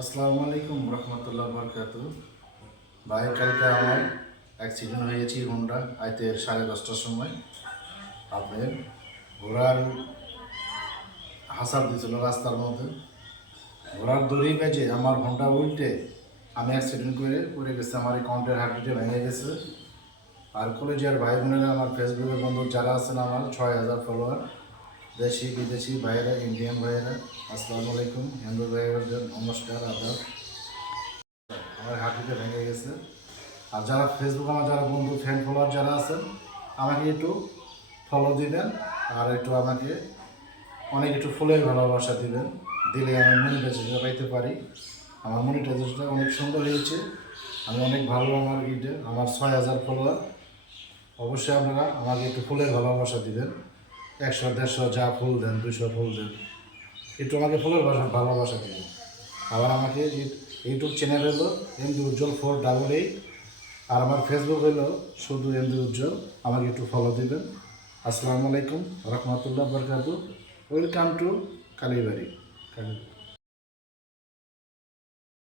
আসসালামু আলাইকুম রহমতুল্লাহ বরকাত। ভাই, কালকে আমার অ্যাক্সিডেন্ট হয়েছে হোন্ডা আইতে 10:30টার সময়। আপনার ঘোড়ার হাসার দিয়েছিল রাস্তার মধ্যে। ঘোড়ার দড়ি বেজে আমার হোন্ডা উল্টে আমি অ্যাক্সিডেন্ট করে পড়ে গেছে। আমার এই কাউন্টের হাড্ডিটা ভেঙে গেছে। আর কলেজের ভাই বোনেরা, আমার ফেসবুকের বন্ধু যারা আছেন, আমার 6,000 ফলোয়ার, দেশি বিদেশি ভাইয়েরা, ইন্ডিয়ান ভাইয়েরা, আসসালামু আলাইকুম। হিন্দু ভাইয়েরাদের নমস্কার, আদাব। আমার হাঁটুটা ভেঙে গেছে। আর যারা ফেসবুক, আমার যারা বন্ধু ফ্রেন্ড ফলোয়ার যারা আছেন, আমাকে একটু ফলো দিবেন। আর একটু আমাকে অনেক একটু ফুলের ভালোবাসা দিবেন, দিলে আমি মনিটাইজেশন পাইতে পারি। আমার মনিটাইজেশনটা অনেক সুন্দর হয়েছে। আমি অনেক ভালো, আমার ইটে আমার 6,000 ফলোয়ার। অবশ্যই আপনারা আমাকে একটু ফুলের ভালোবাসা দিবেন। 100, 150 যা ফুল দেন, 200 ফুল দেন, একটু আমাকে ফুলের ভালোবাসা দিবেন। আবার আমাকে ইউটিউব চ্যানেল হলো এমডি উজ্জ্বল 488। আর আমার ফেসবুক হলো শুধু এমডি উজ্জ্বল। আমাকে একটু ফলো দিবেন। আসসালামু আলাইকুম রহমতুল্লাহ বরকাতু। Welcome to Kalibari.